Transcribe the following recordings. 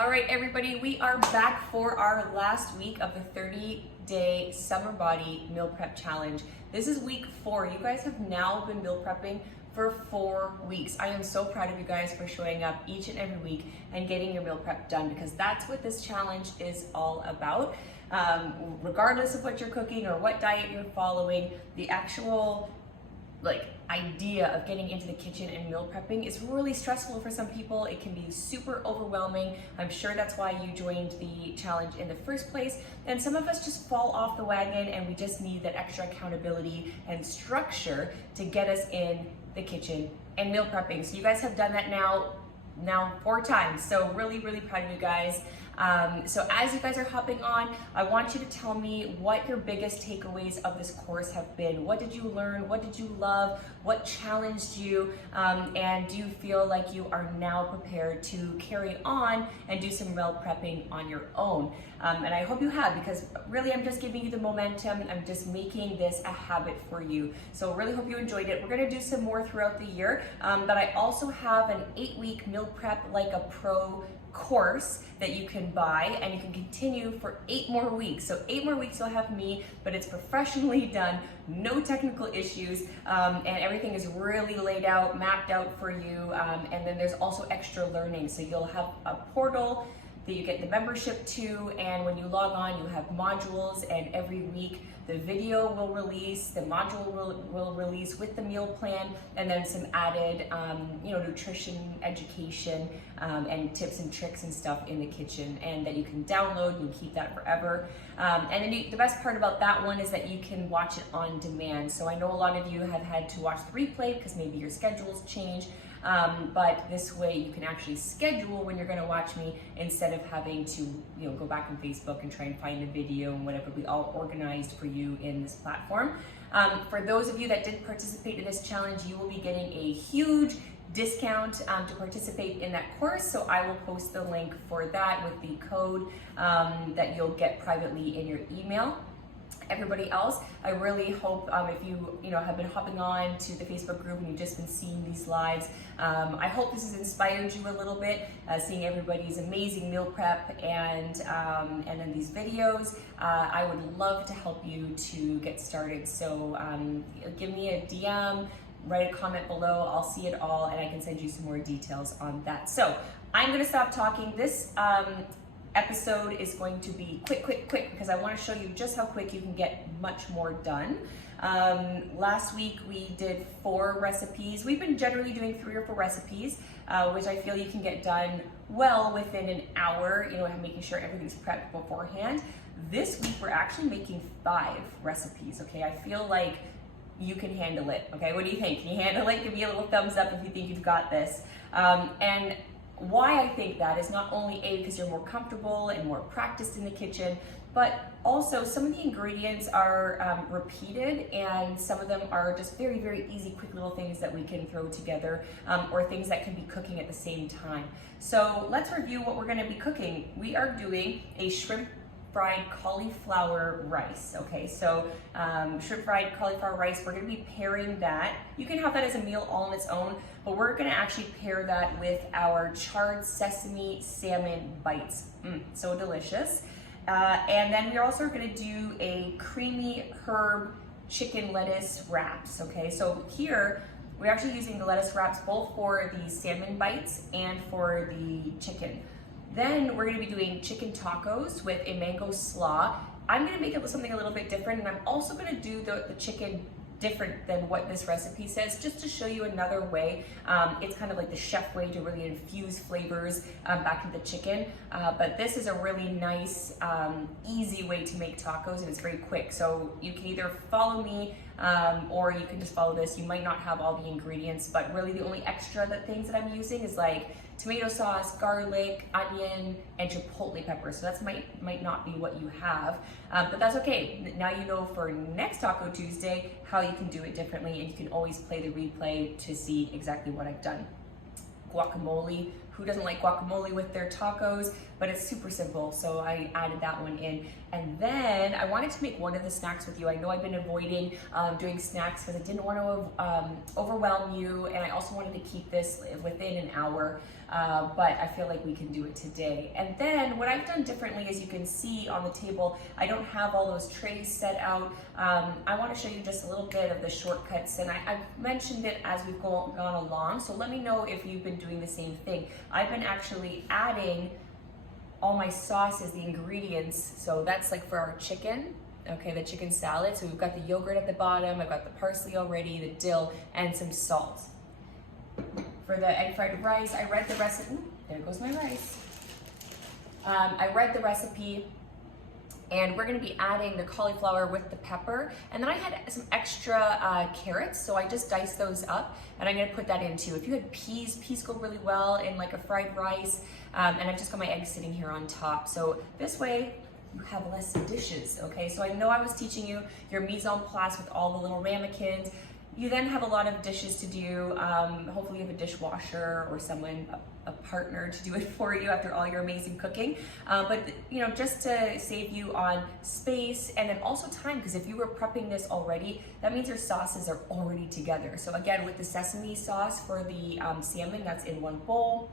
All right, everybody, we are back for our last week of the 30-day summer body meal prep challenge. This is week 4. You guys have now been meal prepping for 4 weeks. I am so proud of you guys for showing up each and every week and getting your meal prep done, because that's what this challenge is all about. Regardless of what you're cooking or what diet you're following, the actual idea of getting into the kitchen and meal prepping is really stressful for some people. It can be super overwhelming. I'm sure that's why you joined the challenge in the first place. And some of us just fall off the wagon and we just need that extra accountability and structure to get us in the kitchen and meal prepping. So you guys have done that now 4 times. So really proud of you guys. So as you guys are hopping on, I want you to tell me what your biggest takeaways of this course have been. What did you learn? What did you love? What challenged you? And do you feel like you are now prepared to carry on and do some meal prepping on your own? And I hope you have, because really I'm just giving you the momentum. I'm just making this a habit for you. So really hope you enjoyed it. We're gonna do some more throughout the year, but I also have an 8-week meal prep like a pro course that you can buy, and you can continue for 8 more weeks. So 8 more weeks you'll have me, but it's professionally done, no technical issues, and everything is really laid out, mapped out for you. And then there's also extra learning. So you'll have a portal that you get the membership to, and when you log on, you have modules, and every week the video will release, the module will release with the meal plan, and then some added nutrition education and tips and tricks and stuff in the kitchen, and that you can download and keep that forever. And then the best part about that one is that you can watch it on demand. So I know a lot of you have had to watch the replay because maybe your schedules change. But this way you can actually schedule when you're going to watch me, instead of having to go back on Facebook and try and find a video and whatever. We all organized for you in this platform. For those of you that did participate in this challenge, you will be getting a huge discount to participate in that course. So I will post the link for that with the code that you'll get privately in your email. Everybody else, I really hope if you have been hopping on to the Facebook group and you've just been seeing these lives, I hope this has inspired you a little bit, seeing everybody's amazing meal prep and then these videos. I would love to help you to get started. So give me a DM, write a comment below, I'll see it all, and I can send you some more details on that. So I'm gonna stop talking. This episode is going to be quick, because I want to show you just how quick you can get much more done. Last week we did 4 recipes. We've been generally doing 3 or 4 recipes, which I feel you can get done well within an hour, making sure everything's prepped beforehand. This week we're actually making 5 recipes, okay? I feel like you can handle it, okay? What do you think? Can you handle it? Give me a little thumbs up if you think you've got this. And why I think that is not only because you're more comfortable and more practiced in the kitchen, but also some of the ingredients are repeated, and some of them are just very easy, quick little things that we can throw together, or things that can be cooking at the same time. So let's review what we're going to be cooking. We are doing a shrimp fried cauliflower rice. Okay, so shrimp fried cauliflower rice, we're going to be pairing that. You can have that as a meal all on its own, but we're going to actually pair that with our charred sesame salmon bites. So delicious. And then we're also going to do a creamy herb chicken lettuce wraps. Okay, so here we're actually using the lettuce wraps both for the salmon bites and for the chicken. Then we're going to be doing chicken tacos with a mango slaw. I'm going to make it with something a little bit different, and I'm also going to do the chicken different than what this recipe says, just to show you another way. It's kind of like the chef way to really infuse flavors back into the chicken. But this is a really nice, easy way to make tacos, and it's very quick. So you can either follow me or you can just follow this. You might not have all the ingredients, but really the only extra things that I'm using is like tomato sauce, garlic, onion, and chipotle pepper. So that might not be what you have, but that's okay. Now you know for next Taco Tuesday how you can do it differently, and you can always play the replay to see exactly what I've done. guacamole. Who doesn't like guacamole with their tacos? But it's super simple, so I added that one in. And then I wanted to make one of the snacks with you. I know I've been avoiding doing snacks because I didn't want to overwhelm you, and I also wanted to keep this within an hour, but I feel like we can do it today. And then what I've done differently, as you can see on the table, I don't have all those trays set out. I want to show you just a little bit of the shortcuts, and I've mentioned it as we've gone along, so let me know if you've been doing the same thing. I've been actually adding all my sauces, the ingredients, so that's like for our chicken, okay, the chicken salad. So we've got the yogurt at the bottom, I've got the parsley already, the dill, and some salt. For the egg fried rice, I read the recipe. There goes my rice. I read the recipe, and we're gonna be adding the cauliflower with the pepper. And then I had some extra carrots, so I just diced those up, and I'm gonna put that in too. If you had peas go really well in like a fried rice, and I've just got my eggs sitting here on top. So this way, you have less dishes, okay? So I know I was teaching you your mise en place with all the little ramekins. You then have a lot of dishes to do. Hopefully you have a dishwasher or someone, a partner to do it for you after all your amazing cooking. But you know, just to save you on space and then also time, because if you were prepping this already, that means your sauces are already together. So again, with the sesame sauce for the salmon, that's in one bowl.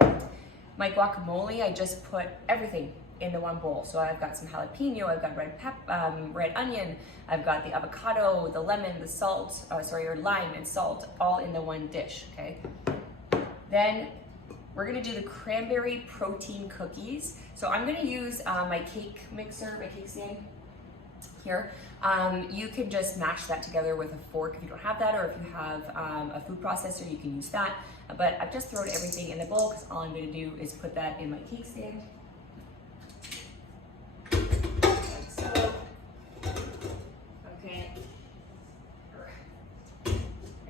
My guacamole, I just put everything into one bowl. So I've got some jalapeno, I've got red onion, I've got the avocado, the lemon, the salt, lime and salt, all in the one dish, okay? Then we're gonna do the cranberry protein cookies. So I'm gonna use my cake mixer, my cake stand here. You can just mash that together with a fork if you don't have that, or if you have a food processor, you can use that. But I've just thrown everything in the bowl because all I'm gonna do is put that in my cake stand. Like so. Okay.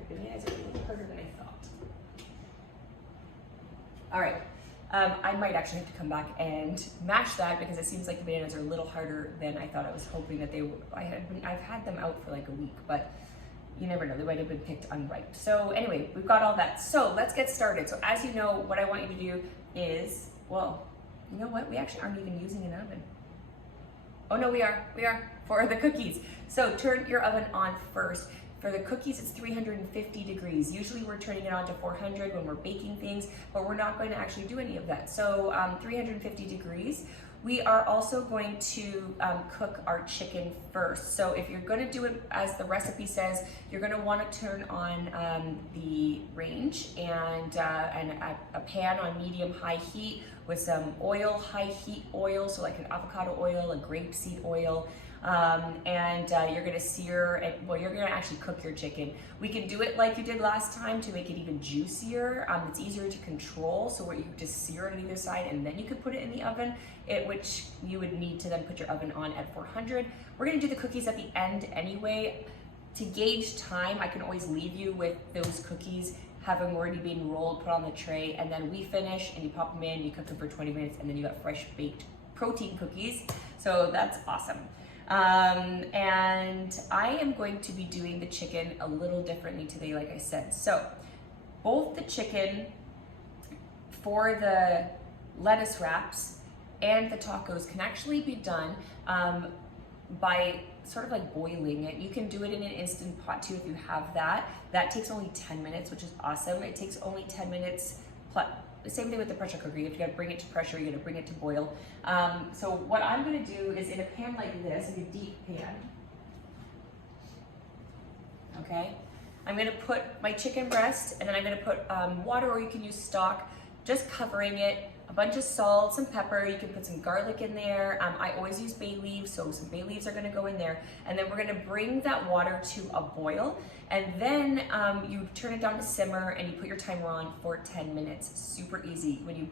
Bananas are a little harder than I thought. All right. I might actually have to come back and mash that because it seems like the bananas are a little harder than I thought. I was hoping that they were. I've had them out for like a week, but you never know, they might have been picked unripe. So anyway, we've got all that. So let's get started. So as you know, what I want you to do is, well, you know what? We actually aren't even using an oven. Oh no, we are for the cookies. So turn your oven on first. For the cookies, it's 350 degrees. Usually we're turning it on to 400 when we're baking things, but we're not going to actually do any of that. So 350 degrees. We are also going to cook our chicken first. So if you're gonna do it as the recipe says, you're gonna wanna turn on the range and a pan on medium-high heat with some oil, high heat oil, so like an avocado oil, a grapeseed oil, and you're gonna sear it. Well, you're gonna actually cook your chicken. We can do it like you did last time to make it even juicier. It's easier to control, so where you just sear it on either side and then you could put it in the oven, which you would need to then put your oven on at 400. We're gonna do the cookies at the end anyway. To gauge time, I can always leave you with those cookies having already been rolled, put on the tray, and then we finish and you pop them in, you cook them for 20 minutes, and then you got fresh baked protein cookies. So that's awesome. And I am going to be doing the chicken a little differently today, like I said. So both the chicken for the lettuce wraps and the tacos can actually be done by sort of like boiling it. You can do it in an Instant Pot too if you have that. That takes only 10 minutes, which is awesome. It takes only 10 minutes plus. The same thing with the pressure cooker. You have to bring it to pressure, you got to bring it to boil. So what I'm going to do is in a pan like this, like a deep pan, okay, I'm going to put my chicken breast and then I'm going to put water, or you can use stock, just covering it, a bunch of salt, some pepper, you can put some garlic in there. I always use bay leaves, so some bay leaves are going to go in there. And then we're going to bring that water to a boil. And then you turn it down to simmer and you put your timer on for 10 minutes. Super easy. When you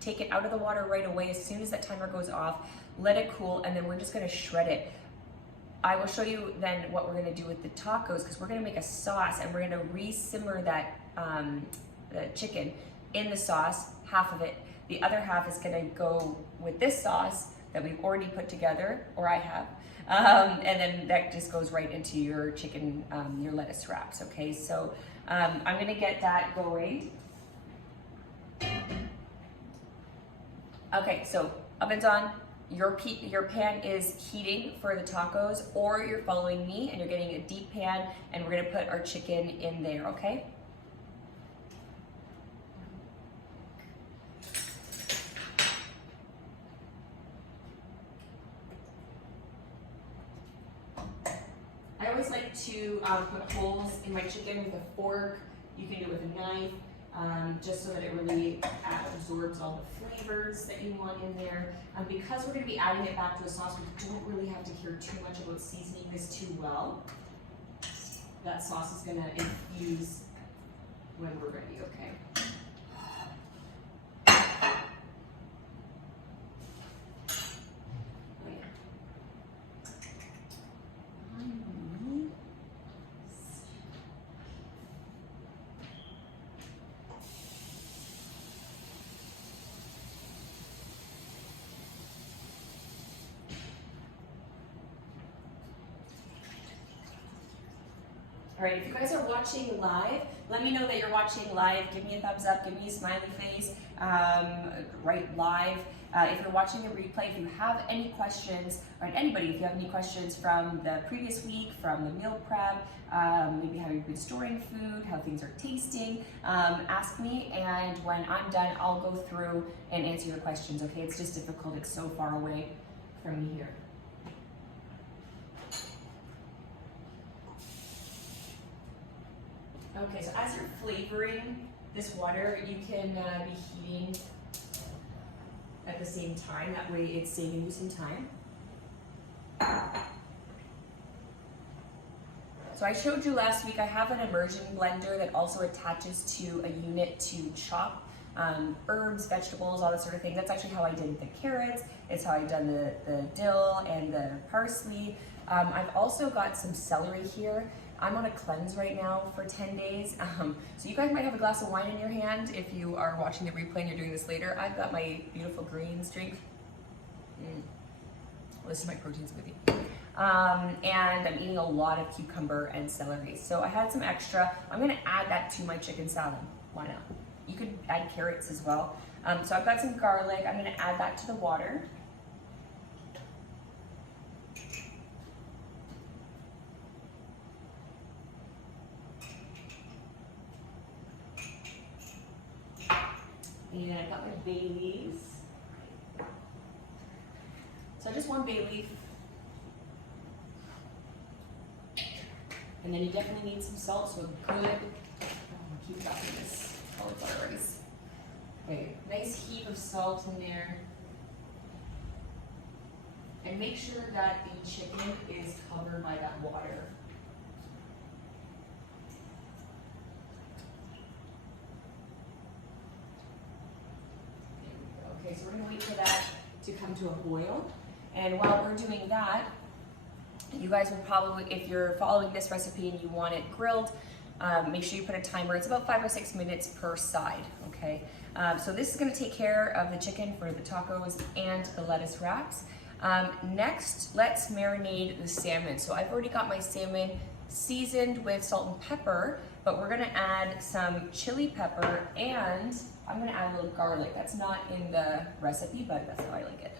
take it out of the water right away, as soon as that timer goes off, let it cool, and then we're just gonna shred it. I will show you then what we're gonna do with the tacos, because we're gonna make a sauce and we're gonna re-simmer that the chicken in the sauce, half of it. The other half is gonna go with this sauce that we've already put together, or I have. And then that just goes right into your chicken, your lettuce wraps, okay? So I'm gonna get that going. Okay, so oven's on. Your pan is heating for the tacos, or you're following me and you're getting a deep pan, and we're gonna put our chicken in there, okay? I always like to put holes in my chicken with a fork. You can do it with a knife, just so that it really absorbs all the flavors that you want in there. Because we're going to be adding it back to the sauce, we don't really have to hear too much about seasoning this too well. That sauce is going to infuse when we're ready, okay? All right, if you guys are watching live, let me know that you're watching live. Give me a thumbs up, give me a smiley face, write live. If you're watching the replay, if you have any questions, or anybody, if you have any questions from the previous week, from the meal prep, maybe how you've been storing food, how things are tasting, ask me, and when I'm done, I'll go through and answer your questions, okay? It's just difficult, it's so far away from me here. Okay, so as you're flavoring this water, you can be heating at the same time. That way it's saving you some time. So I showed you last week, I have an immersion blender that also attaches to a unit to chop herbs, vegetables, all that sort of thing. That's actually how I did the carrots. It's how I done the dill and the parsley. I've also got some celery here. I'm on a cleanse right now for 10 days. So you guys might have a glass of wine in your hand if you are watching the replay and you're doing this later. I've got my beautiful greens drink. This is my protein smoothie. And I'm eating a lot of cucumber and celery. So I had some extra. I'm gonna add that to my chicken salad. Why not? You could add carrots as well. So I've got some garlic. I'm gonna add that to the water. And I've got my bay leaves. So just one bay leaf. And then you definitely need some salt, so good. Keep that in this cauliflower rice. Okay, nice heap of salt in there. And make sure that the chicken is covered by that water. Okay, so we're gonna wait for that to come to a boil. And while we're doing that, you guys will probably, if you're following this recipe and you want it grilled, make sure you put a timer. It's about 5 or 6 minutes per side, okay? So this is gonna take care of the chicken for the tacos and the lettuce wraps. Next, let's marinate the salmon. So I've already got my salmon seasoned with salt and pepper, but we're gonna add some chili pepper, and I'm gonna add a little garlic. That's not in the recipe, but that's how I like it.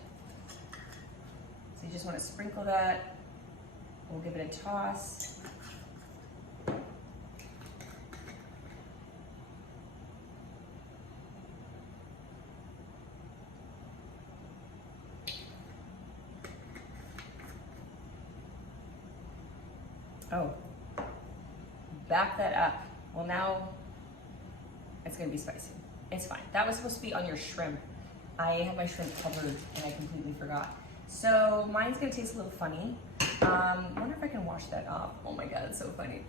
So you just wanna sprinkle that. We'll give it a toss. Oh, back that up. Well, now it's gonna be spicy. It's fine. That was supposed to be on your shrimp. I have my shrimp covered and I completely forgot. So mine's gonna taste a little funny. Wonder if I can wash that off. Oh my God, it's so funny.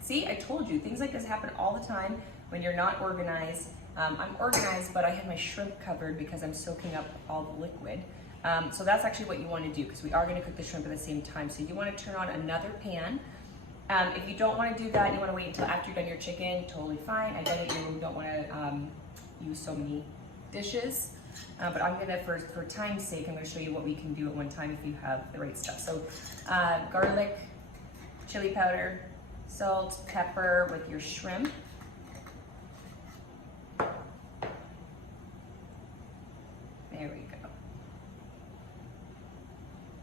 See, I told you, things like this happen all the time when you're not organized. I'm organized, but I have my shrimp covered because I'm soaking up all the liquid. So that's actually what you wanna do, because we are gonna cook the shrimp at the same time. So you wanna turn on another pan. If you don't wanna do that, you wanna wait until after you've done your chicken, totally fine. I get it, you don't wanna use so many dishes. But I'm gonna, for time's sake, I'm gonna show you what we can do at one time if you have the right stuff. So garlic, chili powder, salt, pepper with your shrimp. There we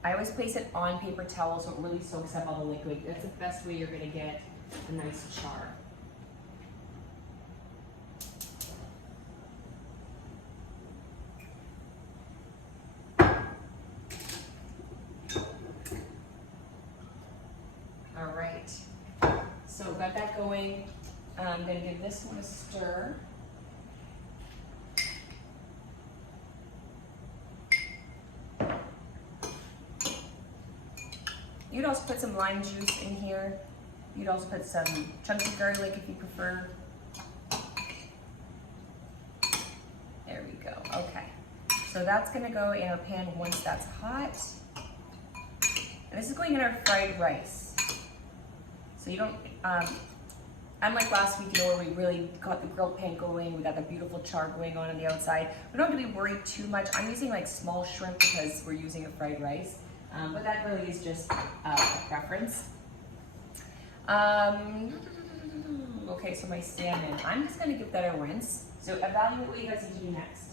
I always place it on paper towel so it really soaks up all the liquid. That's the best way you're gonna get a nice char. All right, so got that going. I'm gonna give this one a stir. You'd also put some lime juice in here. You'd also put some chunky garlic if you prefer. There we go, okay. So that's gonna go in our pan once that's hot. And this is going in our fried rice. So you don't, unlike last week, you know, where we really got the grilled pan going, we got the beautiful char going on the outside. We don't have to be worried too much. I'm using like small shrimp because we're using a fried rice. But that really is just a preference. Okay, so my salmon, I'm just gonna give that a rinse. So evaluate what you guys need to do next.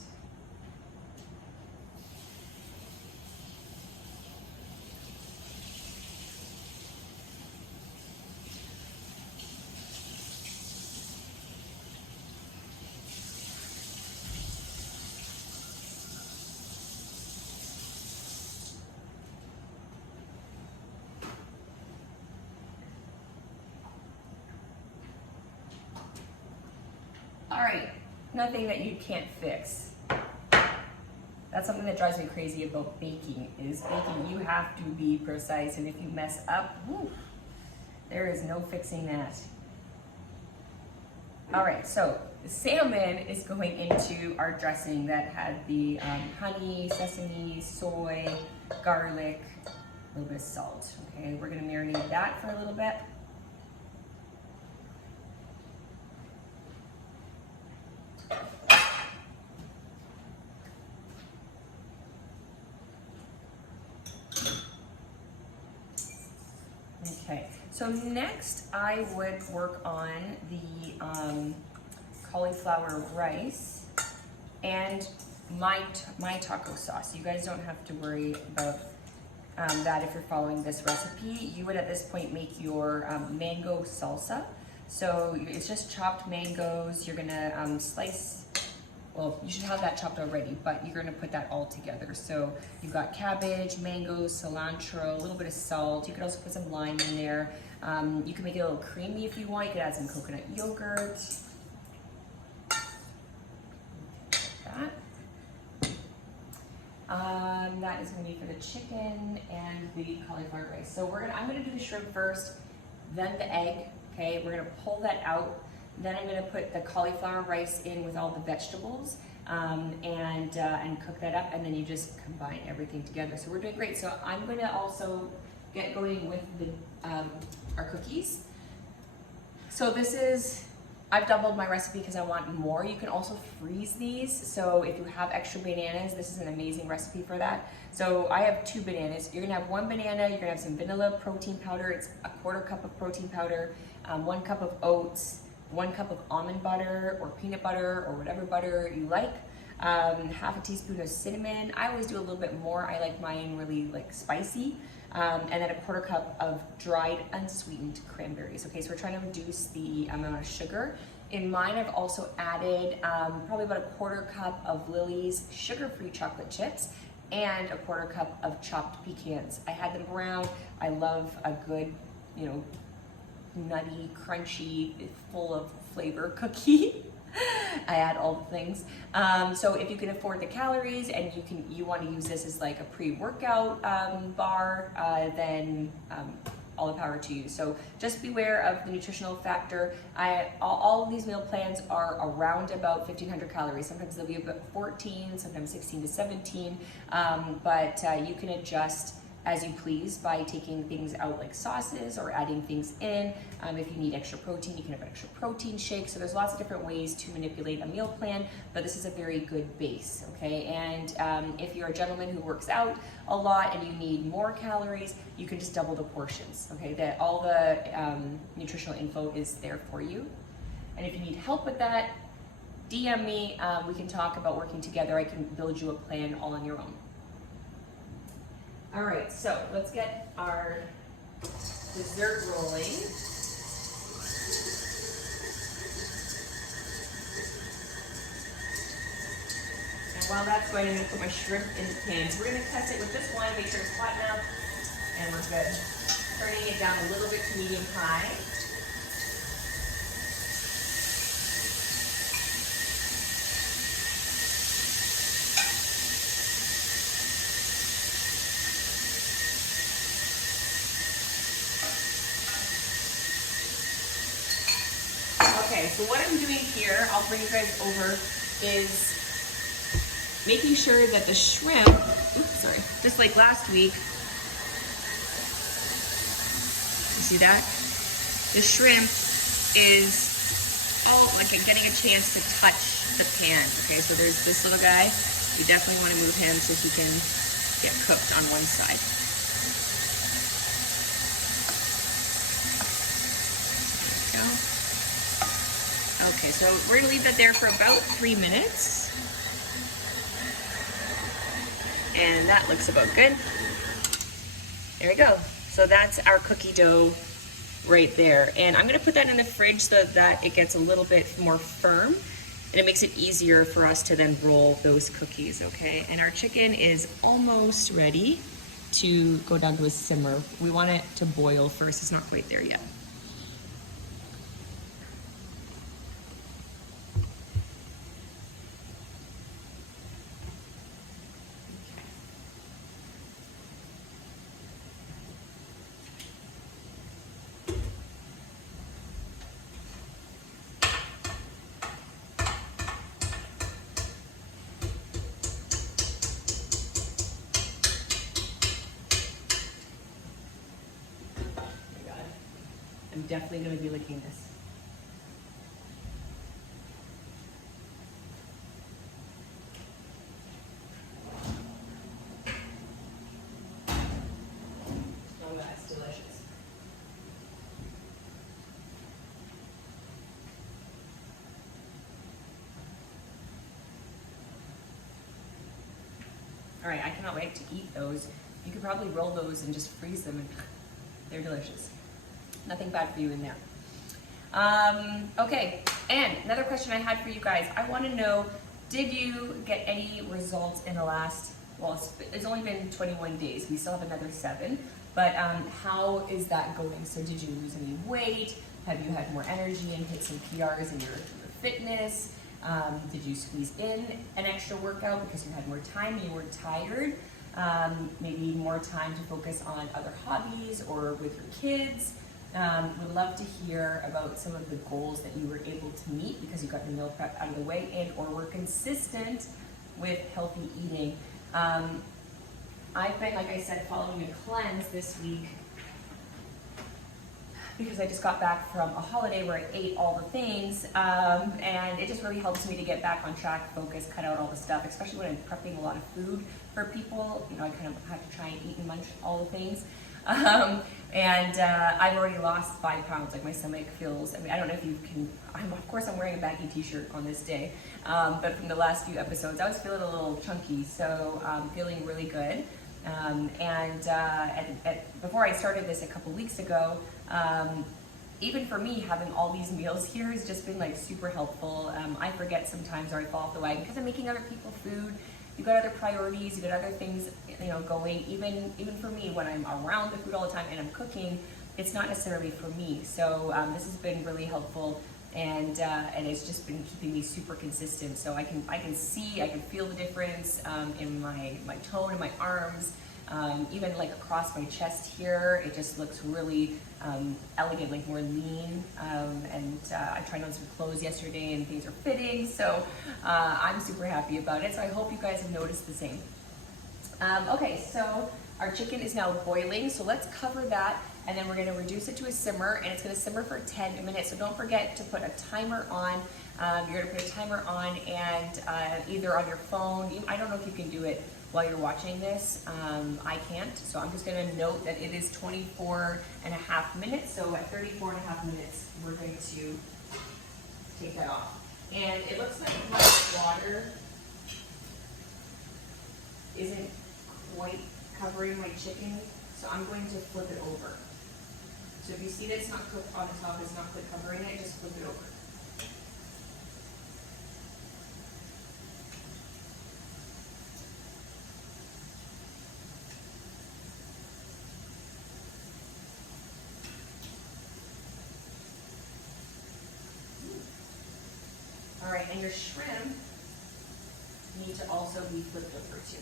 All right, nothing that you can't fix. That's something that drives me crazy about baking, is baking. You have to be precise, and if you mess up, whew, there is no fixing that. All right, so the salmon is going into our dressing that had the honey, sesame, soy, garlic, a little bit of salt. Okay, we're gonna marinate that for a little bit. Okay, so next I would work on the cauliflower rice and my taco sauce. You guys don't have to worry about that if you're following this recipe. You would at this point make your mango salsa. So it's just chopped mangoes. You're gonna slice, well, you should have that chopped already, but you're gonna put that all together. So you've got cabbage, mangoes, cilantro, a little bit of salt. You could also put some lime in there. You can make it a little creamy if you want. You could add some coconut yogurt. That is gonna be for the chicken and the cauliflower rice. So I'm gonna do the shrimp first, then the egg, okay? We're gonna pull that out. Then I'm gonna put the cauliflower rice in with all the vegetables and cook that up, and then you just combine everything together. So we're doing great. So I'm gonna also get going with our cookies. So this is, I've doubled my recipe because I want more. You can also freeze these. So if you have extra bananas, this is an amazing recipe for that. So I have 2 bananas. You're gonna have 1 banana, you're gonna have some vanilla protein powder. It's a 1/4 cup of protein powder, 1 cup of oats, 1 cup of almond butter or peanut butter or whatever butter you like, 1/2 teaspoon of cinnamon. I always do a little bit more. I like mine really like spicy. And then a 1/4 cup of dried unsweetened cranberries. Okay, so we're trying to reduce the amount of sugar. In mine, I've also added probably about a 1/4 cup of Lily's sugar-free chocolate chips and a 1/4 cup of chopped pecans. I had them around. I love a good, you know, nutty, crunchy, full of flavor cookie. I add all the things. So if you can afford the calories and you want to use this as like a pre-workout bar, then all the power to you. So just beware of the nutritional factor. All of these meal plans are around about 1,500 calories. Sometimes they'll be about 14, sometimes 16 to 17, but you can adjust as you please by taking things out like sauces or adding things in. If you need extra protein, you can have an extra protein shake. So there's lots of different ways to manipulate a meal plan, but this is a very good base, okay? And if you're a gentleman who works out a lot and you need more calories, you can just double the portions, okay? All the nutritional info is there for you. And if you need help with that, DM me. We can talk about working together. I can build you a plan all on your own. All right, so let's get our dessert rolling. And while that's going, I'm going to put my shrimp in the pan. So we're going to test it with this one, make sure it's hot enough, and we're good. Turning it down a little bit to medium high. Okay, so what I'm doing here, I'll bring you guys over, is making sure that the shrimp, just like last week, you see that? The shrimp is all like getting a chance to touch the pan. Okay, so there's this little guy. You definitely want to move him so he can get cooked on one side. There we go. Okay, so we're gonna leave that there for about 3 minutes. And that looks about good. There we go. So that's our cookie dough right there. And I'm gonna put that in the fridge so that it gets a little bit more firm and it makes it easier for us to then roll those cookies, okay? And our chicken is almost ready to go down to a simmer. We want it to boil first. It's not quite there yet. I'm definitely going to be licking this. Oh, that's delicious. All right, I cannot wait to eat those. You could probably roll those and just freeze them, and they're delicious. Nothing bad for you in there. Okay, and another question I had for you guys. I want to know, did you get any results in the last, well, it's only been 21 days. We still have another 7, but how is that going? So did you lose any weight? Have you had more energy and hit some PRs in your fitness? Did you squeeze in an extra workout because you had more time and you weren't tired? Maybe more time to focus on other hobbies or with your kids? Would love to hear about some of the goals that you were able to meet because you got the meal prep out of the way and or were consistent with healthy eating. I've been, like I said, following a cleanse this week because I just got back from a holiday where I ate all the things, and it just really helps me to get back on track, focus, cut out all the stuff, especially when I'm prepping a lot of food for people. You know, I kind of have to try and eat and munch all the things. I've already lost 5 pounds. Like my stomach feels, I mean, I don't know if you can, of course I'm wearing a baggy t-shirt on this day, but from the last few episodes, I was feeling a little chunky, so feeling really good. Before I started this a couple weeks ago, even for me, having all these meals here has just been like super helpful. I forget sometimes, or I fall off the wagon because I'm making other people food. You've got other priorities, you've got other things, you know, going. Even for me, when I'm around the food all the time and I'm cooking, it's not necessarily for me. So this has been really helpful, and it's just been keeping me super consistent. So I can see, I can feel the difference in my tone in my arms. Even like across my chest here, it just looks really elegant, like more lean. I tried on some clothes yesterday and things are fitting, so I'm super happy about it. So I hope you guys have noticed the same. Okay, so our chicken is now boiling, so let's cover that, and then we're gonna reduce it to a simmer, and it's gonna simmer for 10 minutes. So don't forget to put a timer on. You're gonna put a timer on, and either on your phone, I don't know if you can do it while you're watching this. I can't, so I'm just gonna note that it is 24.5 minutes. So at 34.5 minutes, we're going to take that off. And it looks like my water isn't quite covering my chicken, so I'm going to flip it over. So if you see that it's not cooked on the top, it's not covering it, just flip it over. All right, and your shrimp need to also be flipped over too.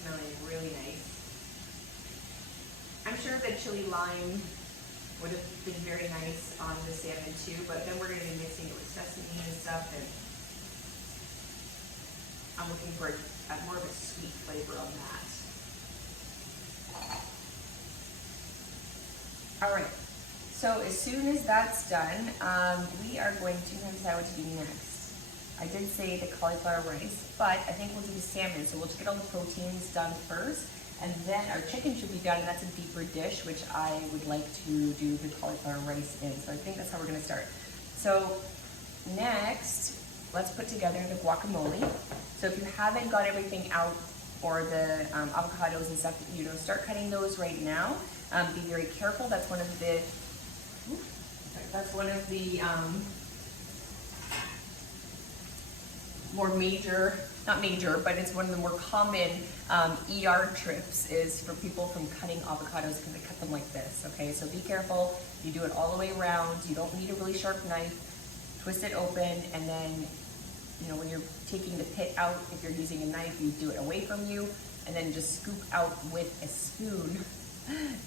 Smelling really nice. I'm sure that chili lime would have been very nice on the salmon too, but then we're going to be mixing it with sesame and stuff, and I'm looking for more of a sweet flavor on that. All right, so as soon as that's done, we are going to decide what to do next. I did say the cauliflower rice, but I think we'll do the salmon. So we'll just get all the proteins done first, and then our chicken should be done, and that's a deeper dish, which I would like to do the cauliflower rice in. So I think that's how we're gonna start. So next, let's put together the guacamole. So if you haven't got everything out, or the avocados and stuff, start cutting those right now. Be very careful. That's one of the more major, not major, but it's one of the more common ER trips is for people from cutting avocados because they cut them like this, okay? So be careful. You do it all the way around. You don't need a really sharp knife. Twist it open, and then, when you're taking the pit out, if you're using a knife, you do it away from you, and then just scoop out with a spoon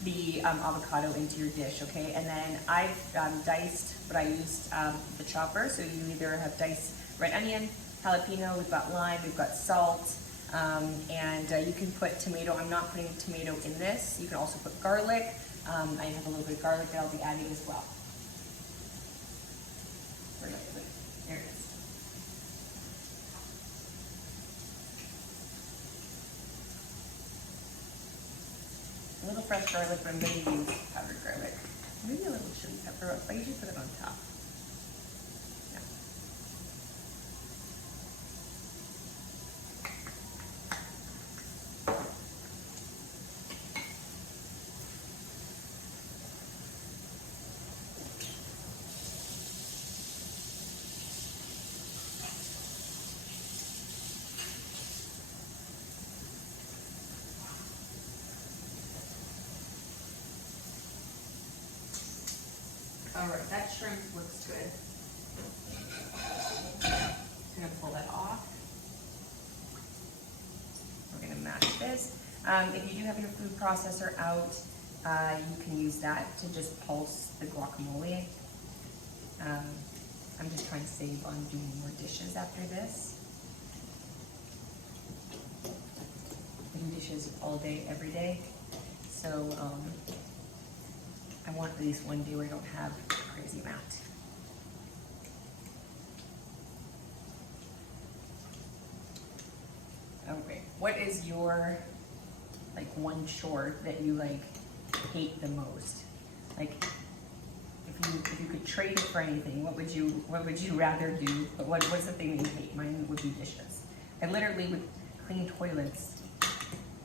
the avocado into your dish, okay? And then I've diced, but I used the chopper, so you either have diced red onion, jalapeno, we've got lime, we've got salt, and you can put tomato. I'm not putting tomato in this. You can also put garlic. I have a little bit of garlic that I'll be adding as well. Where did I put it? There it is. A little fresh garlic, but I'm going to use powdered garlic. Maybe a little chili pepper. I usually put it on top. All right, that shrimp looks good. I'm gonna pull that off. We're gonna mash this. If you do have your food processor out, you can use that to just pulse the guacamole. I'm just trying to save on doing more dishes after this. I do dishes all day, every day. So I want at least one day where I don't have a crazy amount. Okay, what is your one chore that you hate the most? If you could trade it for anything, what would you rather do? But what's the thing that you hate? Mine would be dishes. I literally would clean toilets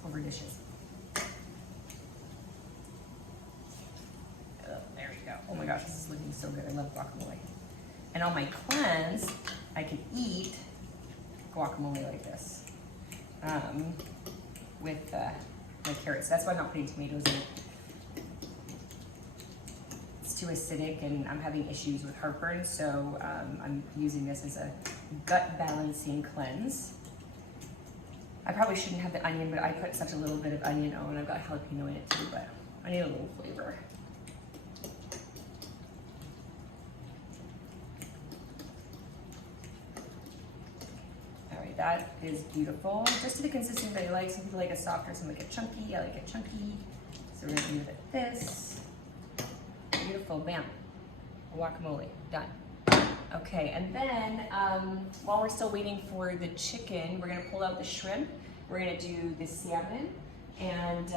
over dishes. There we go. Oh my gosh, this is looking so good. I love guacamole. And on my cleanse, I can eat guacamole like this with my carrots. That's why I'm not putting tomatoes in it. It's too acidic, and I'm having issues with heartburn, so I'm using this as a gut balancing cleanse. I probably shouldn't have the onion, but I put such a little bit of onion on. I've got jalapeno in it too, but I need a little flavor. All right, that is beautiful. Just to the consistency that I like. Some people like it softer, some like it chunky. I like it chunky. So we're gonna leave it this. Beautiful, bam. Guacamole, done. Okay, and then while we're still waiting for the chicken, we're gonna pull out the shrimp. We're gonna do the salmon. And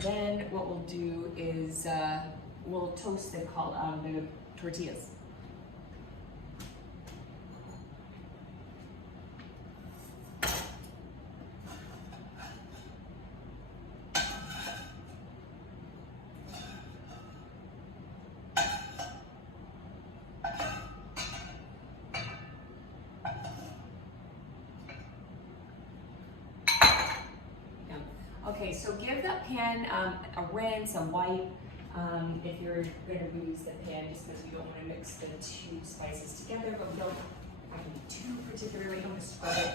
then what we'll do is we'll toast the tortillas. Okay, so give that pan a rinse, a wipe, if you're going to reuse the pan, just because you don't want to mix the two spices together, but we don't have to be too particular, we don't want to scrub it.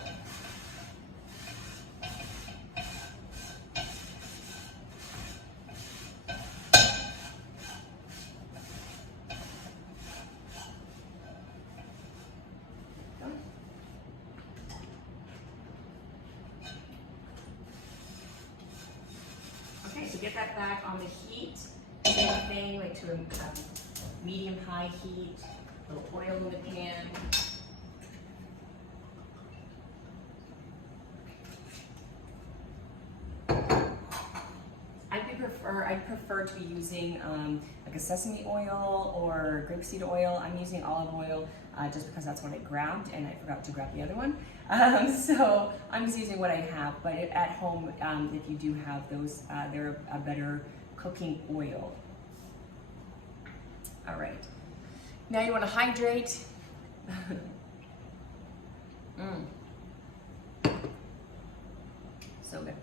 Okay, so get that back on the heat. Same thing, like to a medium-high heat. A little oil in the pan. I prefer to be using like a sesame oil or grapeseed oil. I'm using olive oil just because that's what I grabbed and I forgot to grab the other one. So I'm just using what I have, but at home, if you do have those, they're a better cooking oil. All right, now you want to hydrate. So good.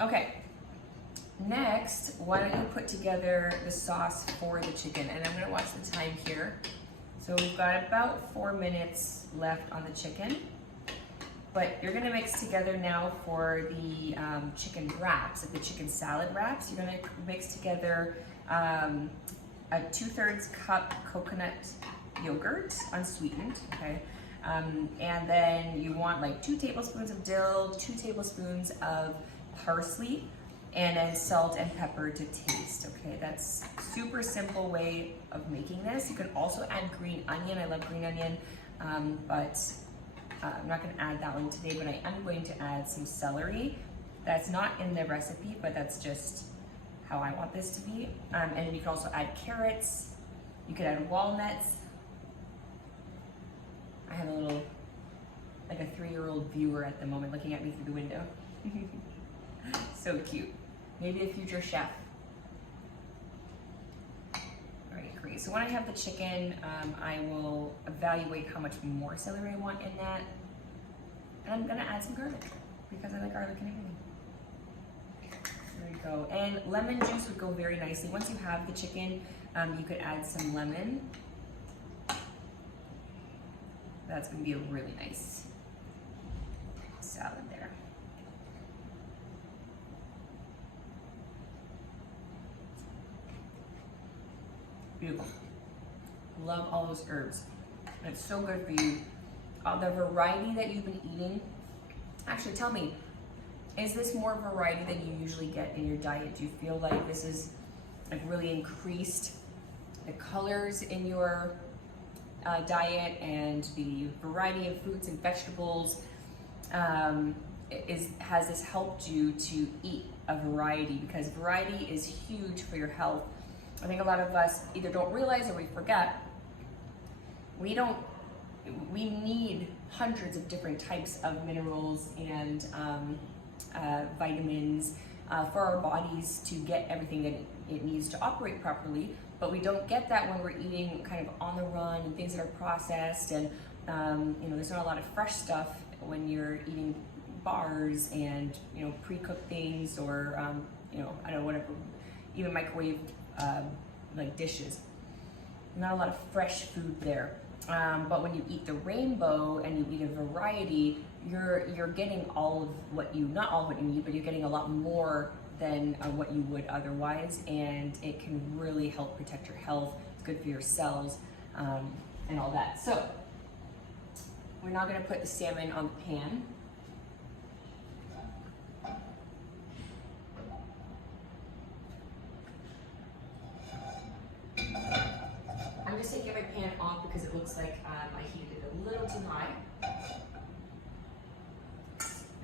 Okay, next, why don't you put together the sauce for the chicken? And I'm gonna watch the time here. So we've got about 4 minutes left on the chicken, but you're gonna mix together now for the chicken wraps, like the chicken salad wraps. You're gonna mix together a 2/3 cup coconut yogurt, unsweetened, okay? And then you want like 2 tablespoons of dill, 2 tablespoons of parsley, and then salt and pepper to taste, okay? That's super simple way of making this. You can also add green onion. I love green onion, but I'm not gonna add that one today, but I am going to add some celery. That's not in the recipe, but that's just how I want this to be. And you can also add carrots. You could add walnuts. I have a little, like a 3-year-old viewer at the moment looking at me through the window. So cute. Maybe a future chef. All right, great. So when I have the chicken, I will evaluate how much more celery I want in that. And I'm gonna add some garlic because I like garlic and everything. There we go. And lemon juice would go very nicely. Once you have the chicken, you could add some lemon. That's gonna be a really nice salad there. Beautiful. Love all those herbs. And it's so good for you. The variety that you've been eating, actually tell me, is this more variety than you usually get in your diet? Do you feel like this is like really increased the colors in your diet and the variety of fruits and vegetables? Has this helped you to eat a variety? Because variety is huge for your health. I think a lot of us either don't realize or we forget. We need hundreds of different types of minerals and vitamins for our bodies to get everything that it needs to operate properly. But we don't get that when we're eating kind of on the run and things that are processed, and there's not a lot of fresh stuff when you're eating bars and pre-cooked things, or I don't know, whatever, even microwaved like dishes. Not a lot of fresh food there. But when you eat the rainbow and you eat a variety, you're getting all of what not all of what you need, but you're getting a lot more than what you would otherwise, and it can really help protect your health. It's good for your cells and all that. So We're now gonna put the salmon on the pan. I'm just taking my pan off because it looks like I heated it a little too high.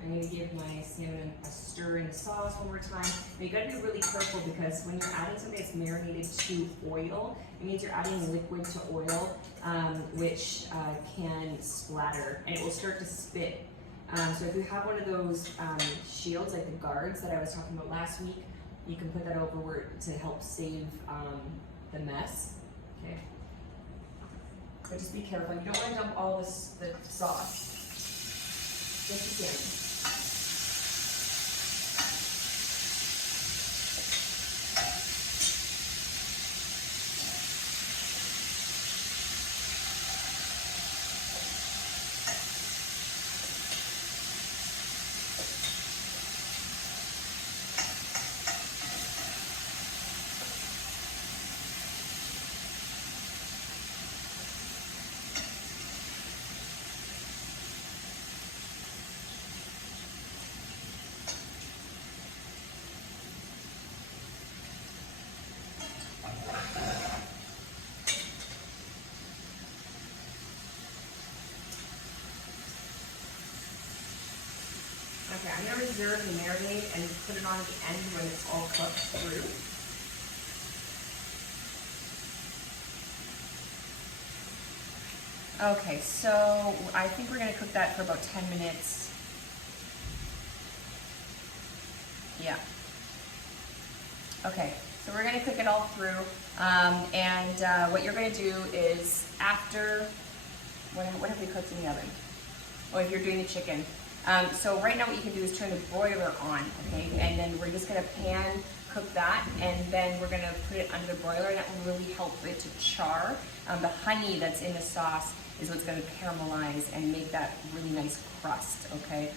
I'm gonna give my salmon a stir in the sauce one more time. But you gotta be really careful because when you're adding something that's marinated to oil, it means you're adding liquid to oil, which can splatter and it will start to spit. So if you have one of those shields, like the guards that I was talking about last week, you can put that over where to help save the mess. Okay. But just be careful. You don't want to dump all the sauce. Just the salmon. Okay, I'm gonna reserve the marinade and put it on at the end when it's all cooked through. Okay, so I think we're gonna cook that for about 10 minutes. Yeah. Okay, so we're gonna cook it all through. What you're gonna do is after, what have we cooked in the oven? Oh, if you're doing the chicken. So right now what you can do is turn the broiler on, okay? And then we're just gonna pan cook that, and then we're gonna put it under the broiler, and that will really help it to char. The honey that's in the sauce is what's gonna caramelize and make that really nice crust, okay?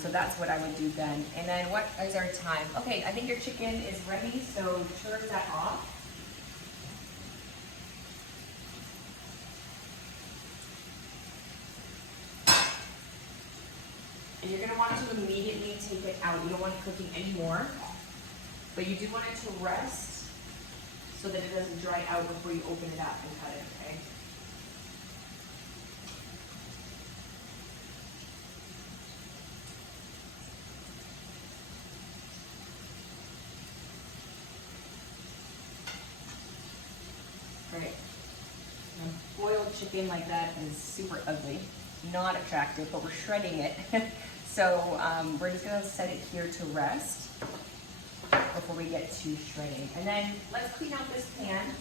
So that's what I would do then. And then what is our time? Okay, I think your chicken is ready, so turn that off. And you're gonna want to immediately take it out. You don't want it cooking anymore, but you do want it to rest so that it doesn't dry out before you open it up and cut it, okay? Great. Now, boiled chicken like that is super ugly, not attractive, but we're shredding it. So we're just gonna set it here to rest before we get to shredding. And then let's clean out this pan,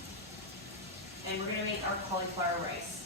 and we're gonna make our cauliflower rice.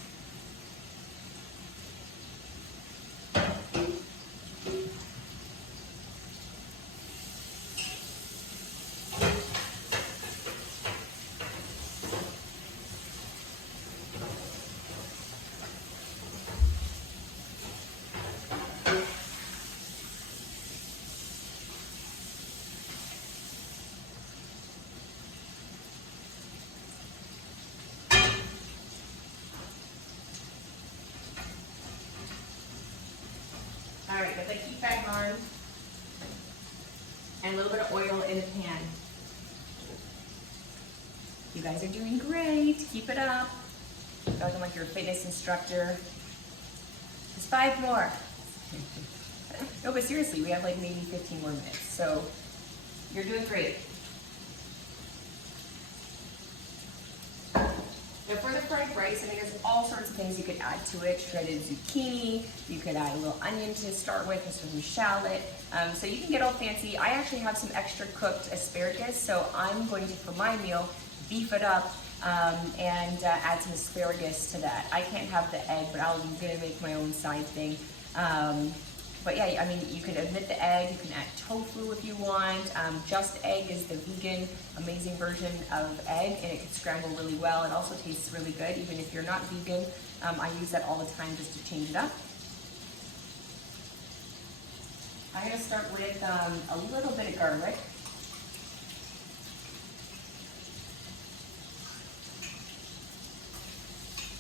All right, get the heat back on, and a little bit of oil in the pan. You guys are doing great. Keep it up. Looking like you're a fitness instructor. Just 5 more. No, but seriously, we have like maybe 15 more minutes. So you're doing great. Now for the fried rice, I mean, there's all sorts of things you could add to it. Shredded zucchini, you could add a little onion to start with, or some shallot. So you can get all fancy. I actually have some extra cooked asparagus, so I'm going to, for my meal, beef it up and add some asparagus to that. I can't have the egg, but I'm gonna make my own side thing. But yeah, I mean, you can omit the egg, you can add tofu if you want. Just egg is the vegan, amazing version of egg, and it can scramble really well. It also tastes really good, even if you're not vegan. I use that all the time just to change it up. I'm gonna start with a little bit of garlic.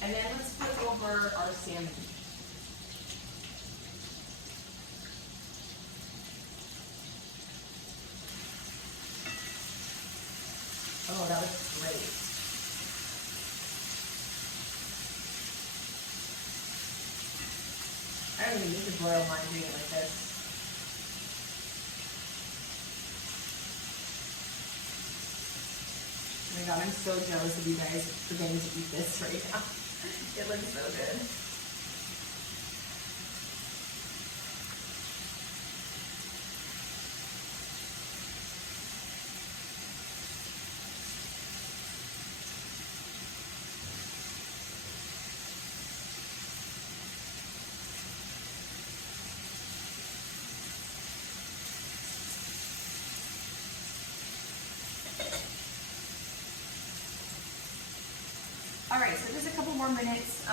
And then let's flip over our salmon. don't even need to broil mine doing it like this. Oh my god, I'm so jealous of you guys for getting to eat this right now. It looks so good. All right, so just a couple more minutes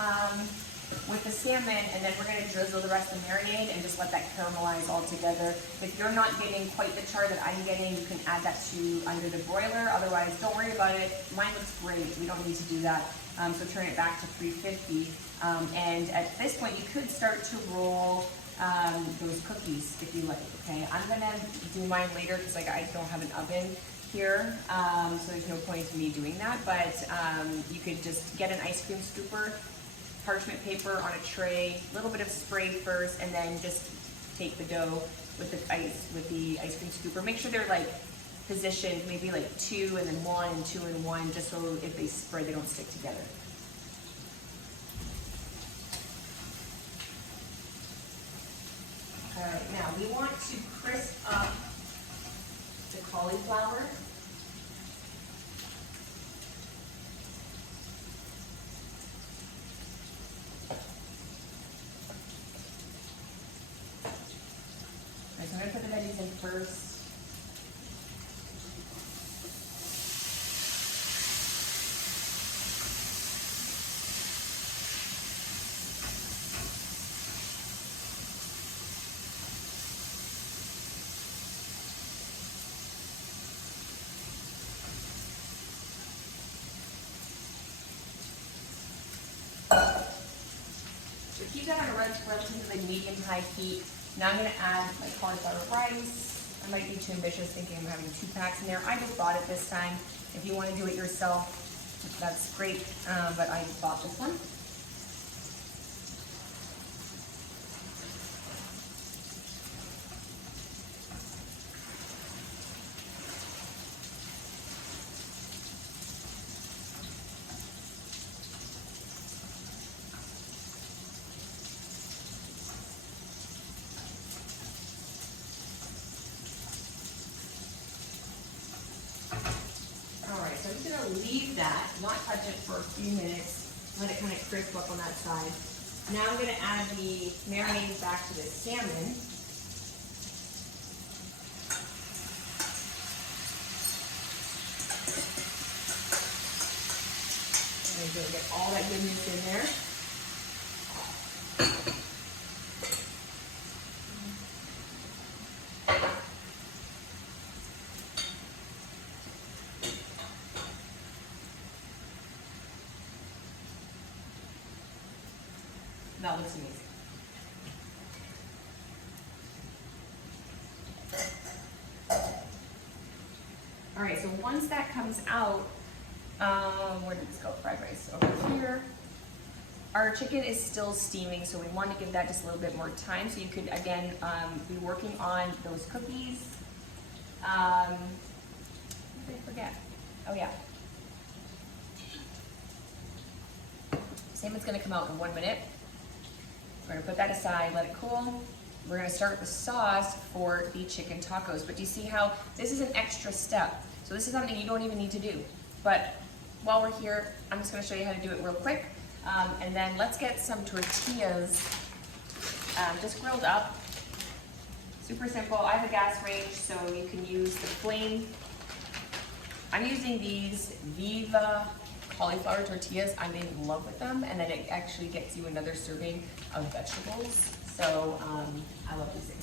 with the salmon, and then we're gonna drizzle the rest of the marinade and just let that caramelize all together. If you're not getting quite the char that I'm getting, you can add that to under the broiler. Otherwise, don't worry about it. Mine looks great. We don't need to do that. So turn it back to 350. And at this point, you could start to roll those cookies if you like, okay? I'm gonna do mine later because I don't have an oven here, so there's no point in me doing that, but you could just get an ice cream scooper, parchment paper on a tray, a little bit of spray first, and then just take the dough with the ice cream scooper. Make sure they're like positioned, maybe like 2 and then 1 and 2 and 1, just so if they spread, they don't stick together. All right, now we want to crisp up the cauliflower. Alright, so I'm going to put the veggies in first. So keep that on a relatively medium-high heat. Now I'm going to add my cauliflower rice. I might be too ambitious thinking I'm having 2 packs in there. I just bought it this time. If you want to do it yourself, that's great, but I bought this one. So I'm just going to leave that, not touch it for a few minutes, let it kind of crisp up on that side. Now I'm going to add the marinade back to the salmon. I'm going to get all that goodness in there. That looks amazing. All right, so once that comes out, where did this go? Fried rice over here. Our chicken is still steaming, so we want to give that just a little bit more time. So you could, again, be working on those cookies. What did I forget? Oh yeah. Salmon's gonna come out in 1 minute. We're gonna put that aside, let it cool. We're gonna start the sauce for the chicken tacos. But do you see how this is an extra step? So this is something you don't even need to do. But while we're here, I'm just gonna show you how to do it real quick. And then let's get some tortillas just grilled up. Super simple. I have a gas range, so you can use the flame. I'm using these Viva cauliflower tortillas. I'm in love with them, and then it actually gets you another serving of vegetables. So I love these things.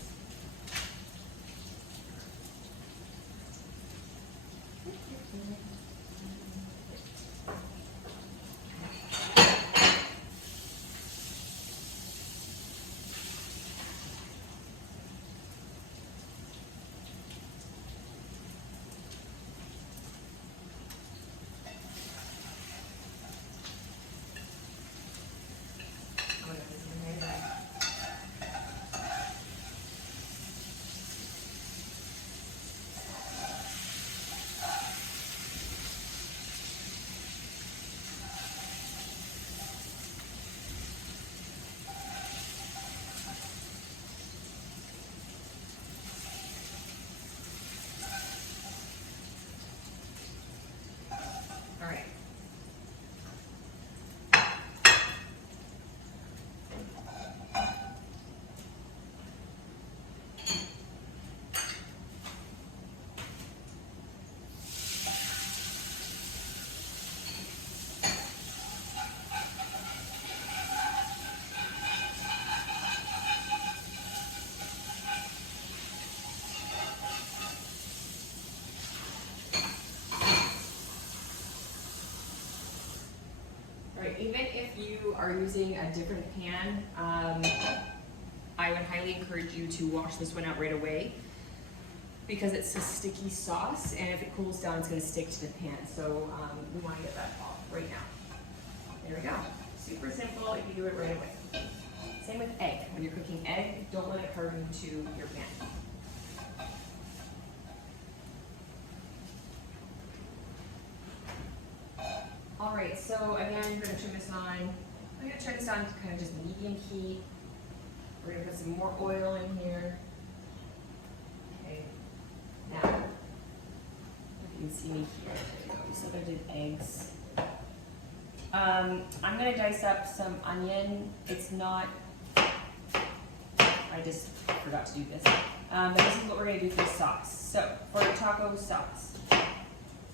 are using a different pan, I would highly encourage you to wash this one out right away because it's a sticky sauce, and if it cools down, it's gonna stick to the pan. So we wanna get that off right now. There we go. Super simple if you do it right away. Same with egg. When you're cooking egg, don't let it harden to your pan. All right, so again, we're gonna turn this on. I'm gonna turn this on to kind of just medium heat. We're gonna put some more oil in here. Okay, now, if you can see me here, there you go. So I did eggs. I'm gonna dice up some onion. It's not, I just forgot to do this. But this is what we're gonna do for the sauce. So, for the taco sauce,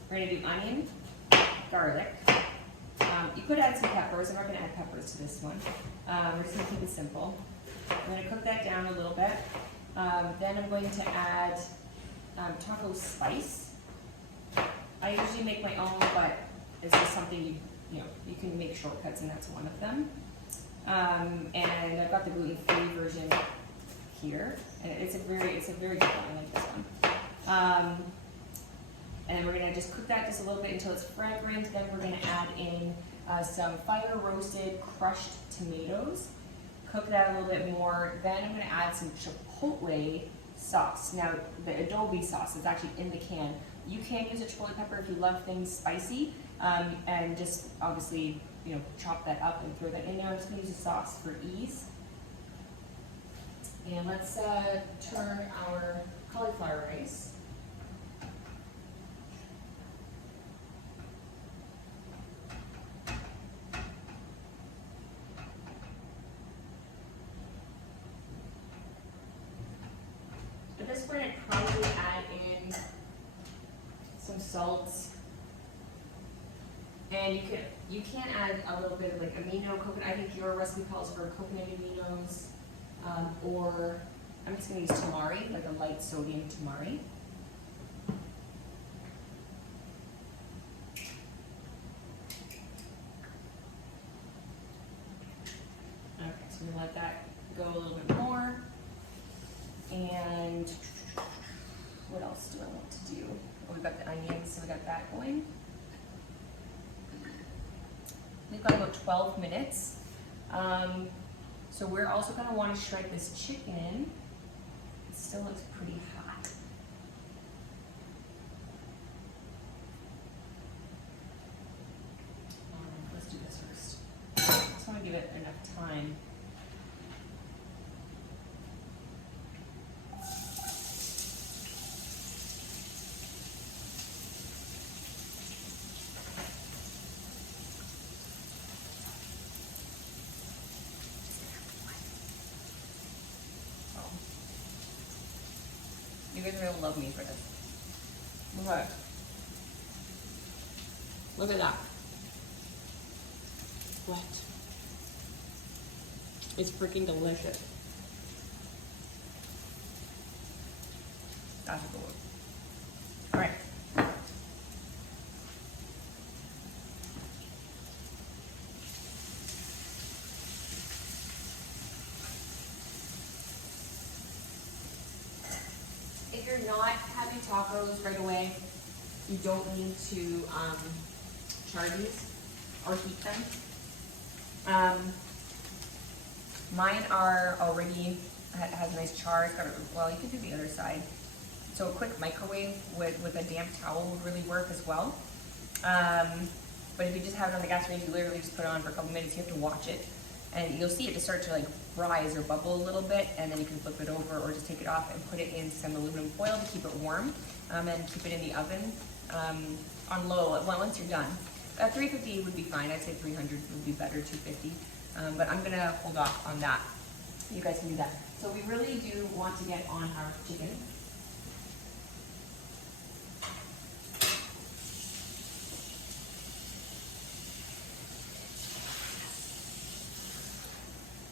we're gonna do onion, garlic. You could add some peppers. I'm not going to add peppers to this one. We're just going to keep it simple. I'm going to cook that down a little bit. Then I'm going to add taco spice. I usually make my own, but it's just something you can make shortcuts, and that's one of them. And I've got the gluten-free version here, and it's a very good one. I like this one. And we're gonna just cook that just a little bit until it's fragrant. Then we're gonna add in some fire roasted crushed tomatoes. Cook that a little bit more. Then I'm gonna add some chipotle sauce. Now the adobe sauce is actually in the can. You can use a chipotle pepper if you love things spicy, and just obviously chop that up and throw that in there. I'm just gonna use the sauce for ease. And let's turn our cauliflower rice. At this point, I'd probably add in some salt, and you can add a little bit of like amino coconut. I think your recipe calls for coconut aminos, or I'm just going to use tamari, like a light sodium tamari. Okay, so we're going to let that go a little bit more. And what else do I want to do? Oh, we've got the onions, so we got that going. We've got about 12 minutes. So we're also going to want to shred this chicken. It still looks pretty hot. Let's do this first. I just want to give it enough time. You guys are gonna love me for this. Okay. Look at that. What? It's freaking delicious. That's a good one. All right. If you're not having tacos right away, you don't need to char these or heat them. Mine are already, has a nice char. Well, you can do the other side. So a quick microwave with a damp towel would really work as well. But if you just have it on the gas range, you literally just put it on for a couple minutes. You have to watch it, and you'll see it just start to like rise or bubble a little bit, and then you can flip it over or just take it off and put it in some aluminum foil to keep it warm, and keep it in the oven on low once you're done. 350 would be fine. I'd say 300 would be better, 250. But I'm gonna hold off on that. You guys can do that. So we really do want to get on our chicken.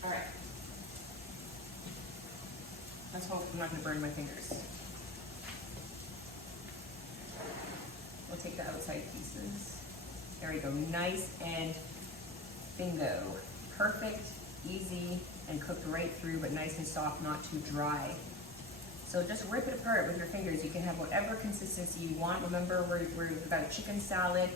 All right. Let's hope I'm not gonna burn my fingers. We'll take the outside pieces. There we go, nice and bingo. perfect, easy, and cooked right through, but nice and soft, not too dry. So just rip it apart with your fingers. You can have whatever consistency you want. Remember, we've got a chicken salad.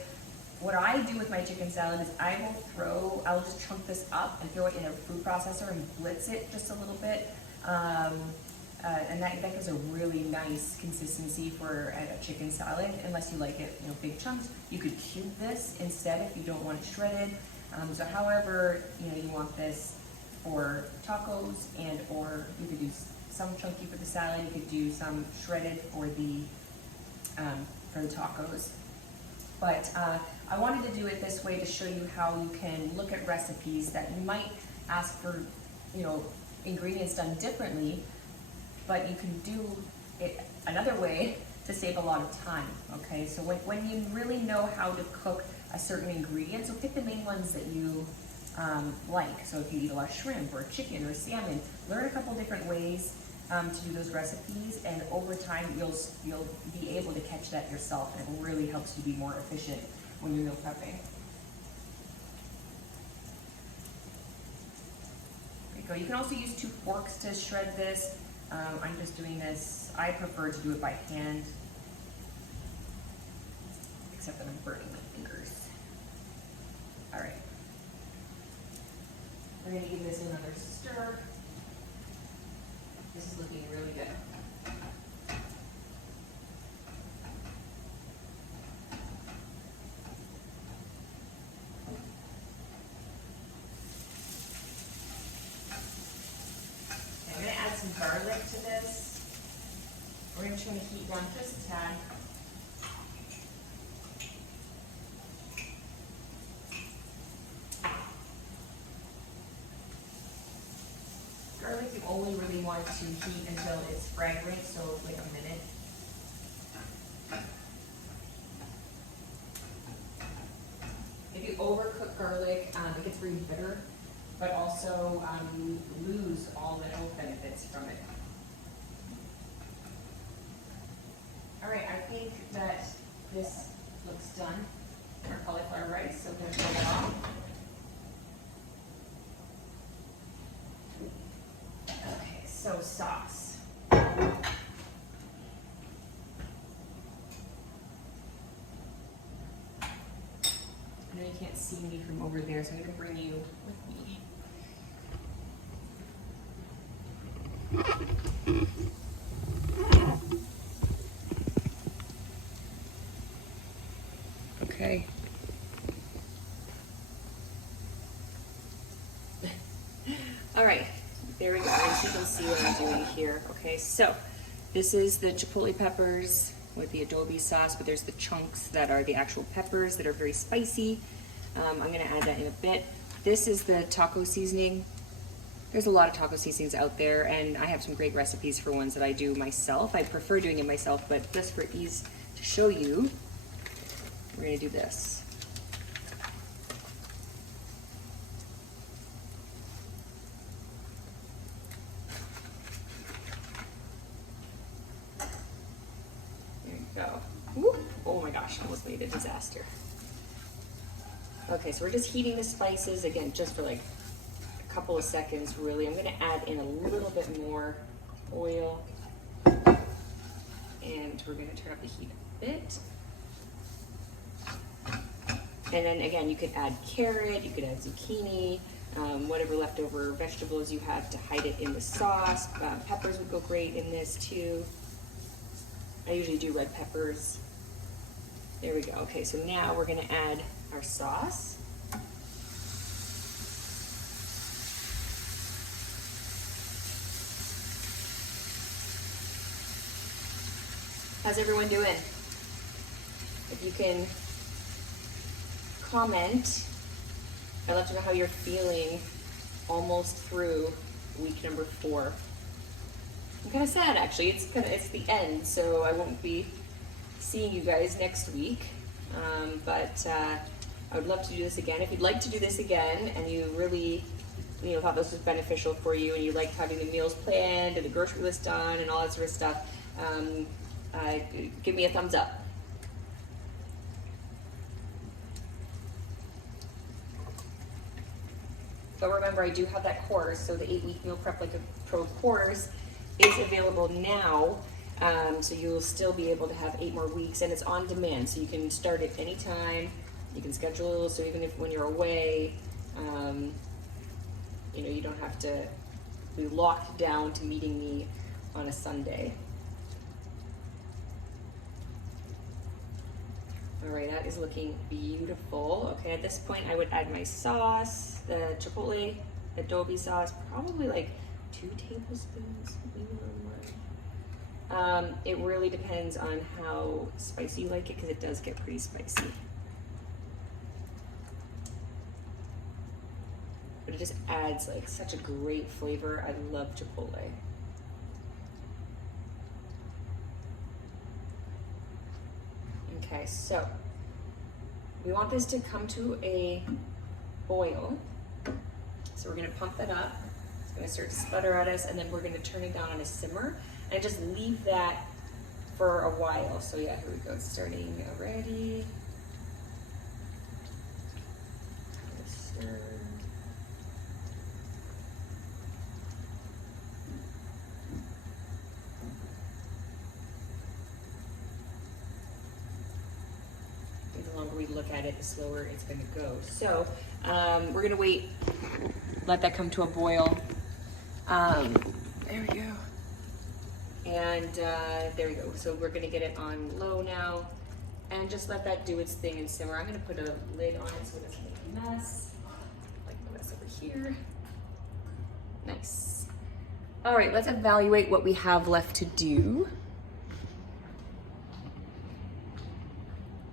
What I do with my chicken salad is I'll just chunk this up and throw it in a food processor and blitz it just a little bit. And that gives a really nice consistency for a chicken salad, unless you like it, big chunks. You could cube this instead if you don't want it shredded. So however, you want this for tacos, or you could do some chunky for the salad. You could do some shredded for the tacos. But I wanted to do it this way to show you how you can look at recipes that you might ask for, ingredients done differently, but you can do it another way to save a lot of time, okay? So when you really know how to cook a certain ingredient, so pick the main ones that you like. So if you eat a lot of shrimp or chicken or salmon, learn a couple different ways to do those recipes, and over time you'll be able to catch that yourself, and it really helps you be more efficient when you're meal prepping. There you go. You can also use 2 forks to shred this. I'm just doing this, I prefer to do it by hand, except that I'm burning my fingers. All right. We're gonna give this another stir. This is looking really good. I'm going to add some garlic to this. We're going to turn the heat down just a tad. Garlic you only really want to heat until it's fragrant, so like a minute. If you overcook garlic, it gets really bitter, but also you lose all the health benefits from it. All right, I think that this looks done. Our cauliflower rice, so I'm going to throw that off. Okay, so sauce. I know you can't see me from over there, so I'm going to bring you with me. Okay. All right, there we go. As you can see what I'm doing here. Okay, so this is the chipotle peppers with the adobe sauce, but there's the chunks that are the actual peppers that are very spicy. I'm gonna add that in a bit. This is the taco seasoning. There's a lot of taco seasonings out there, and I have some great recipes for ones that I do myself. I prefer doing it myself, but just for ease to show you, we're gonna do this. There you go. Woo. Oh my gosh, almost made a disaster. Okay, so we're just heating the spices, again, just for like a couple of seconds, really. I'm gonna add in a little bit more oil, and we're gonna turn up the heat a bit. And then again, you could add carrot, you could add zucchini, whatever leftover vegetables you have to hide it in the sauce. Peppers would go great in this too. I usually do red peppers. There we go. Okay, so now we're gonna add our sauce. How's everyone doing? If you can comment, I'd love to know how you're feeling almost through week number 4. I'm kind of sad actually. It's the end, so I won't be seeing you guys next week. But I would love to do this again. If you'd like to do this again and you really thought this was beneficial for you and you liked having the meals planned and the grocery list done and all that sort of stuff, give me a thumbs up. But remember, I do have that course, so the 8-week meal prep like a pro course is available now. So you'll still be able to have 8 more weeks, and it's on demand, so you can start at any time. You can schedule, so even if when you're away, you know, you don't have to be locked down to meeting me on a Sunday. All right, that is looking beautiful. Okay, at this point I would add my sauce, the chipotle adobe sauce, probably like 2 tablespoons, maybe a little more. It really depends on how spicy you like it, because it does get pretty spicy. But it just adds like such a great flavor. I love chipotle. Okay, so we want this to come to a boil. So we're gonna pump that up. It's gonna start to sputter at us, and then we're gonna turn it down on a simmer and just leave that for a while. So yeah, here we go, it's starting already. Stir. The longer we look at it, the slower it's gonna go. So we're gonna wait, let that come to a boil. There we go. And there we go. So we're gonna get it on low now and just let that do its thing and simmer. I'm gonna put a lid on it so it doesn't make a mess. Like the mess over here. Nice. All right, let's evaluate what we have left to do.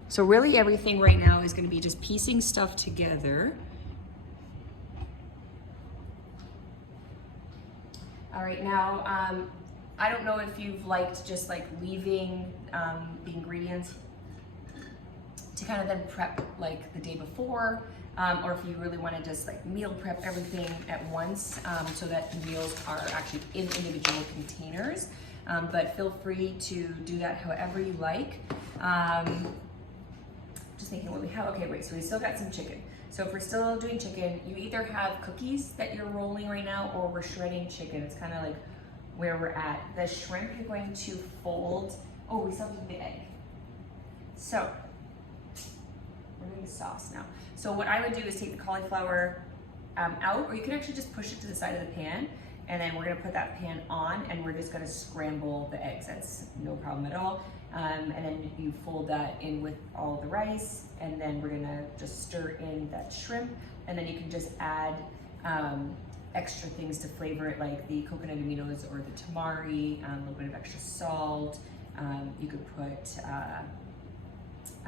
So really everything right now is gonna be just piecing stuff together. All right, now, I don't know if you've liked just like leaving the ingredients to kind of then prep like the day before, or if you really want to just like meal prep everything at once so that the meals are actually in individual containers. But feel free to do that however you like. Just thinking what we have. Okay, wait, so we still got some chicken. So if we're still doing chicken, you either have cookies that you're rolling right now, or we're shredding chicken. It's kind of like where we're at. The shrimp you're going to fold. Oh, we still have to do the egg. So we're doing the sauce now. So what I would do is take the cauliflower out, or you can actually just push it to the side of the pan, and then we're gonna put that pan on, and we're just gonna scramble the eggs. That's no problem at all. And then you fold that in with all the rice, and then we're gonna just stir in that shrimp, and then you can just add extra things to flavor it, like the coconut aminos or the tamari, a little bit of extra salt. You could put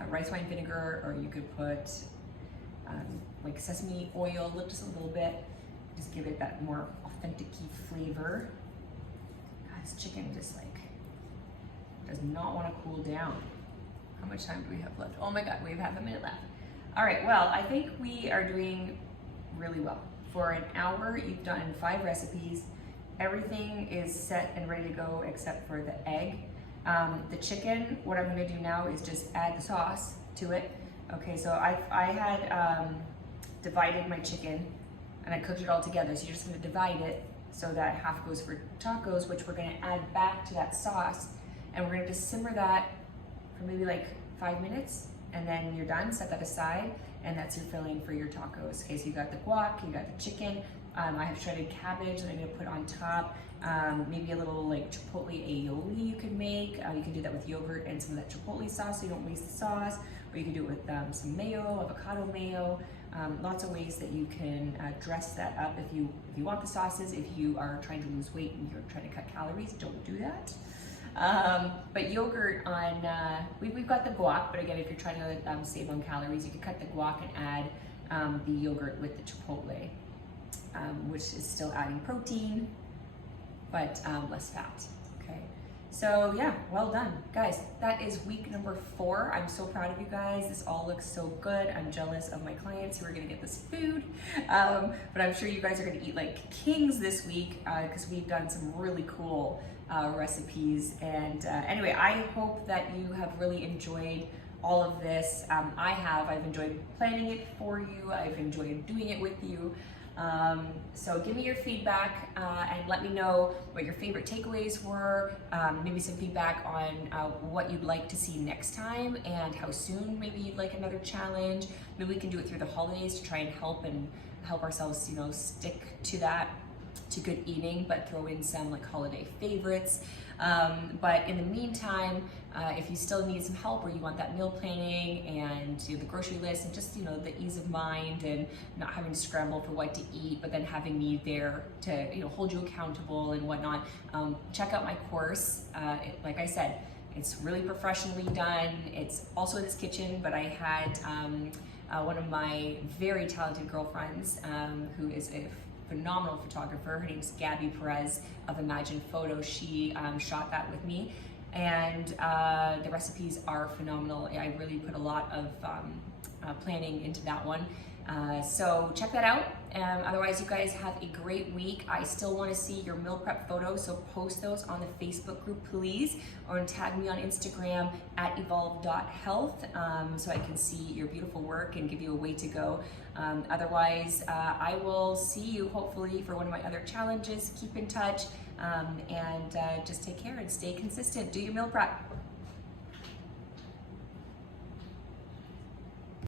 rice wine vinegar, or you could put like sesame oil, just a little bit, just give it that more authentic-y flavor. God, this chicken just like does not want to cool down. How much time do we have left? Oh my God, we have half a minute left. All right, well, I think we are doing really well. For an hour, you've done 5 recipes. Everything is set and ready to go except for the egg. The chicken, what I'm gonna do now is just add the sauce to it. Okay, so I had divided my chicken and I cooked it all together. So you're just gonna divide it so that half goes for tacos, which we're gonna add back to that sauce. And we're gonna just simmer that for maybe like 5 minutes, and then you're done, set that aside, and that's your filling for your tacos. Okay, so you got the guac, you got the chicken, I have shredded cabbage that I'm gonna put on top, maybe a little like chipotle aioli you could make. You can do that with yogurt and some of that chipotle sauce so you don't waste the sauce, or you can do it with some mayo, avocado mayo. Lots of ways that you can dress that up if you want the sauces. If you are trying to lose weight and you're trying to cut calories, don't do that. But yogurt on, we've got the guac, but again, if you're trying to save on calories, you can cut the guac and add the yogurt with the chipotle, which is still adding protein, but less fat, okay? So yeah, well done. Guys, that is week number 4. I'm so proud of you guys. This all looks so good. I'm jealous of my clients who are gonna get this food, but I'm sure you guys are gonna eat like kings this week because we've done some really cool recipes. And anyway, I hope that you have really enjoyed all of this. I've enjoyed planning it for you. I've enjoyed doing it with you. So give me your feedback and let me know what your favorite takeaways were, maybe some feedback on what you'd like to see next time and how soon maybe you'd like another challenge. Maybe we can do it through the holidays to try and help ourselves, stick to that, to good eating, but throw in some like holiday favorites. But in the meantime, if you still need some help or you want that meal planning and the grocery list and just the ease of mind and not having to scramble for what to eat, but then having me there to hold you accountable and whatnot, check out my course. Like I said, it's really professionally done. It's also in this kitchen, but I had one of my very talented girlfriends who is a phenomenal photographer. Her name's Gabby Perez of Imagine Photo. She shot that with me, and the recipes are phenomenal. I really put a lot of planning into that one. So check that out. Otherwise, you guys have a great week. I still want to see your meal prep photos, so post those on the Facebook group, please, or tag me on Instagram at evolve.health so I can see your beautiful work and give you a way to go. Otherwise, I will see you hopefully for one of my other challenges. Keep in touch and just take care and stay consistent. Do your meal prep.